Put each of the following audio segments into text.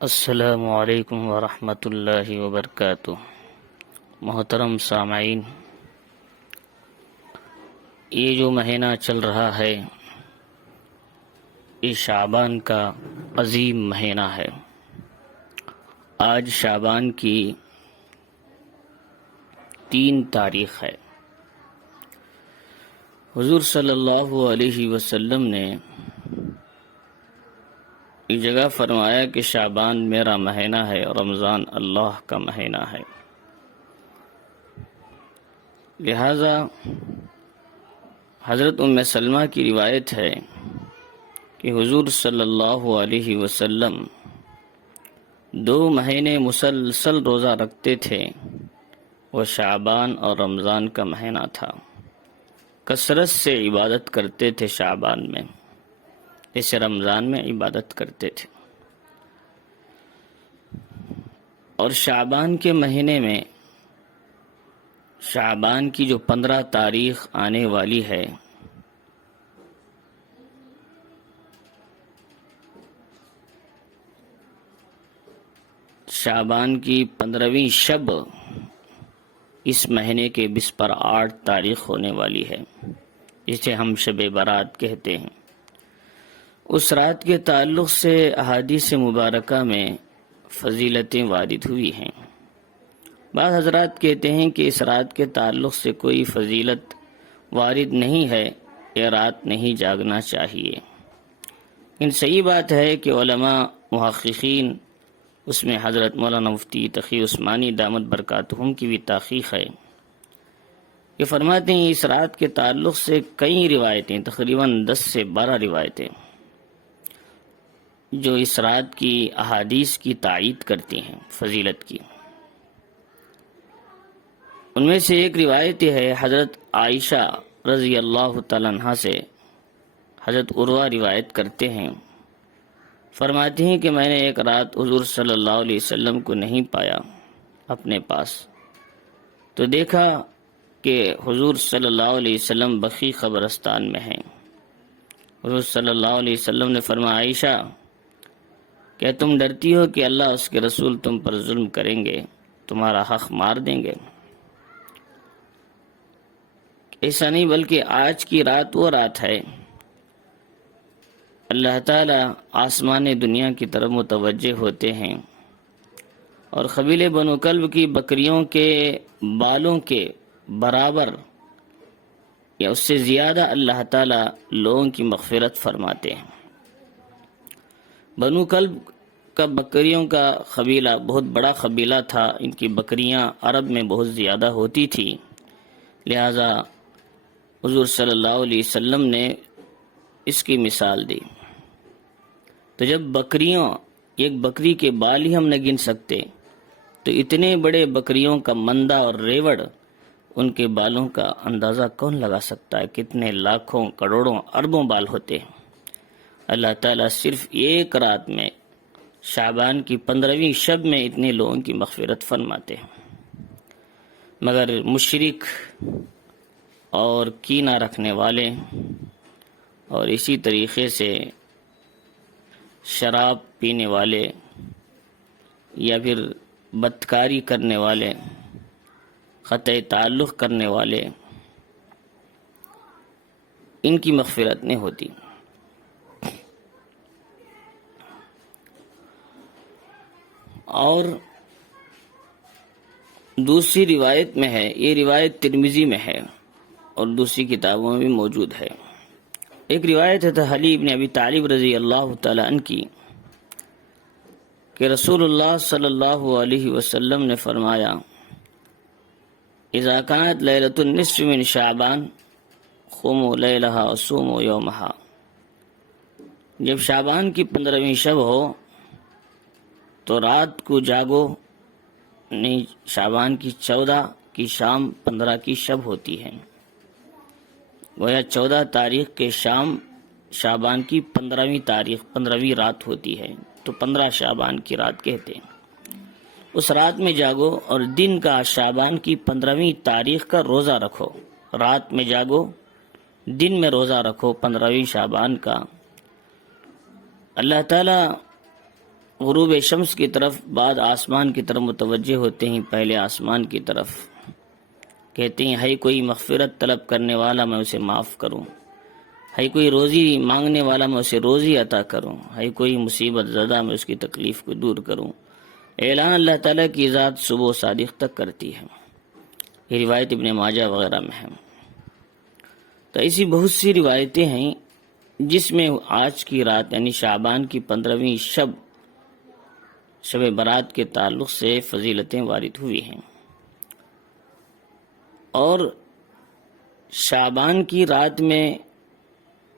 السلام علیکم ورحمۃ اللہ وبرکاتہ۔ محترم سامعین، یہ جو مہینہ چل رہا ہے یہ شعبان کا عظیم مہینہ ہے۔ آج شعبان کی 3 تاریخ ہے۔ حضور صلی اللہ علیہ وسلم نے یہ جگہ فرمایا کہ شعبان میرا مہینہ ہے اور رمضان اللہ کا مہینہ ہے۔ لہذا حضرت ام سلمہ کی روایت ہے کہ حضور صلی اللہ علیہ وسلم 2 مہینے مسلسل روزہ رکھتے تھے، وہ شعبان اور رمضان کا مہینہ تھا۔ کثرت سے عبادت کرتے تھے شعبان میں، جیسے رمضان میں عبادت کرتے تھے۔ اور شعبان کے مہینے میں شعبان کی جو 15 تاریخ آنے والی ہے، شعبان کی 15ویں شب اس مہینے کے 8 تاریخ ہونے والی ہے، جسے ہم شب برات کہتے ہیں۔ اس رات کے تعلق سے احادیث مبارکہ میں فضیلتیں وارد ہوئی ہیں۔ بعض حضرات کہتے ہیں کہ اس رات کے تعلق سے کوئی فضیلت وارد نہیں ہے، یہ رات نہیں جاگنا چاہیے۔ ان صحیح بات ہے کہ علماء محققین، اس میں حضرت مولانا مفتی تقی عثمانی دامت برکاتہم کی بھی تحقیق ہے، یہ فرماتے ہیں اس رات کے تعلق سے کئی روایتیں، تقریباً 10 سے 12 روایتیں جو اس رات کی احادیث کی تائید کرتی ہیں، فضیلت کی۔ ان میں سے ایک روایت ہے حضرت عائشہ رضی اللہ تعالیٰ عنہ سے، حضرت عروہ روایت کرتے ہیں، فرماتے ہیں کہ میں نے ایک رات حضور صلی اللہ علیہ وسلم کو نہیں پایا اپنے پاس، تو دیکھا کہ حضور صلی اللہ علیہ وسلم بقیع قبرستان میں ہیں۔ حضور صلی اللہ علیہ وسلم نے فرمایا، عائشہ، کیا تم ڈرتی ہو کہ اللہ اس کے رسول تم پر ظلم کریں گے، تمہارا حق مار دیں گے؟ ایسا نہیں، بلکہ آج کی رات وہ رات ہے، اللہ تعالیٰ آسمان دنیا کی طرف متوجہ ہوتے ہیں اور قبیلے بنو کلب کی بکریوں کے بالوں کے برابر یا اس سے زیادہ اللہ تعالیٰ لوگوں کی مغفرت فرماتے ہیں۔ بنو کلب کا بکریوں کا قبیلہ بہت بڑا قبیلہ تھا، ان کی بکریاں عرب میں بہت زیادہ ہوتی تھی، لہذا حضور صلی اللہ علیہ وسلم نے اس کی مثال دی۔ تو جب ایک بکری کے بال ہی ہم نہ گن سکتے، تو اتنے بڑے بکریوں کا مندہ اور ریوڑ، ان کے بالوں کا اندازہ کون لگا سکتا ہے؟ کتنے لاکھوں کروڑوں اربوں بال ہوتے ہیں۔ اللہ تعالیٰ صرف ایک رات میں، شعبان کی 15ویں شب میں اتنے لوگوں کی مغفرت فرماتے ہیں۔ مگر مشرک اور کینہ رکھنے والے اور اسی طریقے سے شراب پینے والے یا پھر بدکاری کرنے والے، قطع تعلق کرنے والے، ان کی مغفرت نہیں ہوتی۔ اور دوسری روایت میں ہے، یہ روایت ترمذی میں ہے اور دوسری کتابوں میں بھی موجود ہے۔ ایک روایت ہے علی بن ابی طالب رضی اللہ تعالی عنہ کی کہ رسول اللہ صلی اللہ علیہ وسلم نے فرمایا، اذا كانت لیلۃ النصف من شعبان قوموا لیلہا وصوموا یومہا، جب شعبان کی 15ویں شب ہو تو رات کو جاگو، نہیں شعبان کی 14 کی شام 15 کی شب ہوتی ہے، گویا 14 تاریخ کے شام شعبان کی 15ویں تاریخ 15ویں رات ہوتی ہے، تو 15 شعبان کی رات کہتے ہیں۔ اس رات میں جاگو اور دن کا شعبان کی 15ویں تاریخ کا روزہ رکھو، رات میں جاگو، دن میں روزہ رکھو 15ویں شعبان کا۔ اللہ تعالیٰ غروب شمس کی طرف بعد آسمان کی طرف متوجہ ہوتے ہیں، پہلے آسمان کی طرف، کہتے ہیں ہے کوئی مغفرت طلب کرنے والا میں اسے معاف کروں، ہے کوئی روزی مانگنے والا میں اسے روزی عطا کروں، ہے کوئی مصیبت زدہ میں اس کی تکلیف کو دور کروں۔ اعلان اللہ تعالیٰ کی ذات صبح و صادق تک کرتی ہے۔ یہ روایت ابن ماجہ وغیرہ میں ہے۔ تو ایسی بہت سی روایتیں ہیں جس میں آج کی رات یعنی شعبان کی 15ویں شب برات کے تعلق سے فضیلتیں وارد ہوئی ہیں، اور شعبان کی رات میں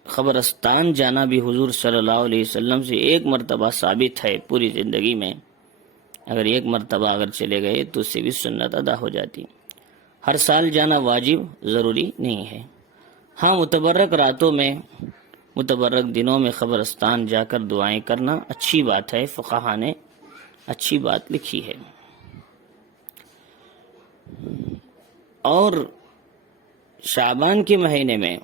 قبرستان جانا بھی حضور صلی اللہ علیہ وسلم سے ایک مرتبہ ثابت ہے پوری زندگی میں۔ اگر ایک مرتبہ اگر چلے گئے تو اس سے بھی سنت ادا ہو جاتی۔ ہر سال جانا واجب ضروری نہیں ہے۔ ہاں، متبرک راتوں میں، متبرک دنوں میں قبرستان جا کر دعائیں کرنا اچھی بات ہے، فقہا نے اچھی بات لکھی ہے۔ اور شعبان کے مہینے میں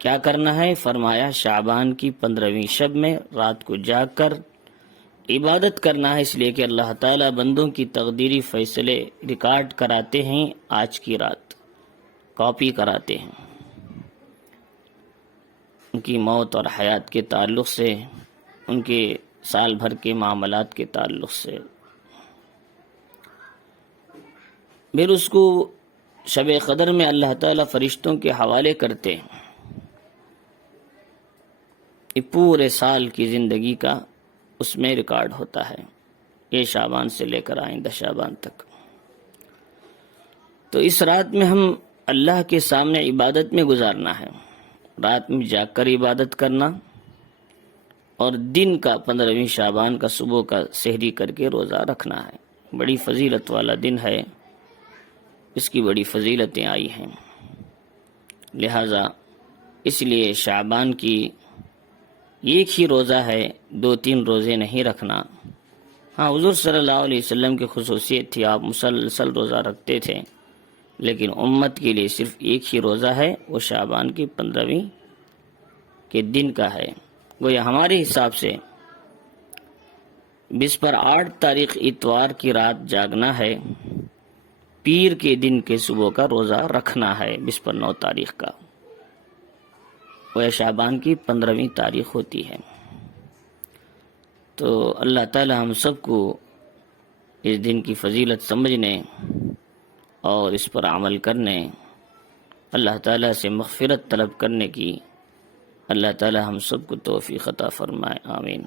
کیا کرنا ہے؟ فرمایا شعبان کی 15ویں شب میں رات کو جاگ کر عبادت کرنا ہے، اس لیے کہ اللہ تعالیٰ بندوں کی تقدیری فیصلے ریکارڈ کراتے ہیں، آج کی رات کاپی کراتے ہیں، ان کی موت اور حیات کے تعلق سے، ان کے سال بھر کے معاملات کے تعلق سے۔ پھر اس کو شب قدر میں اللہ تعالیٰ فرشتوں کے حوالے کرتے ہیں، یہ پورے سال کی زندگی کا اس میں ریکارڈ ہوتا ہے، یہ شعبان سے لے کر آئندہ شعبان تک۔ تو اس رات میں ہم اللہ کے سامنے عبادت میں گزارنا ہے، رات میں جاگ کر عبادت کرنا، اور دن کا 15ویں شعبان کا صبح کا سحری کر کے روزہ رکھنا ہے۔ بڑی فضیلت والا دن ہے، اس کی بڑی فضیلتیں آئی ہیں، لہذا اس لیے شعبان کی ایک ہی روزہ ہے، 2-3 روزے نہیں رکھنا۔ ہاں، حضور صلی اللہ علیہ وسلم کی خصوصیت تھی، آپ مسلسل روزہ رکھتے تھے، لیکن امت کے لیے صرف ایک ہی روزہ ہے، وہ شعبان کی 15ویں کے دن کا ہے۔ گویا ہمارے حساب سے بسپر 8 تاریخ اتوار کی رات جاگنا ہے، پیر کے دن کے صبح کا روزہ رکھنا ہے، بسپر 9 تاریخ کا، وہ شعبان کی 15ویں تاریخ ہوتی ہے۔ تو اللہ تعالی ہم سب کو اس دن کی فضیلت سمجھنے اور اس پر عمل کرنے، اللہ تعالیٰ سے مغفرت طلب کرنے کی اللہ تعالی ہم سب کو توفیق عطا فرمائے، آمین۔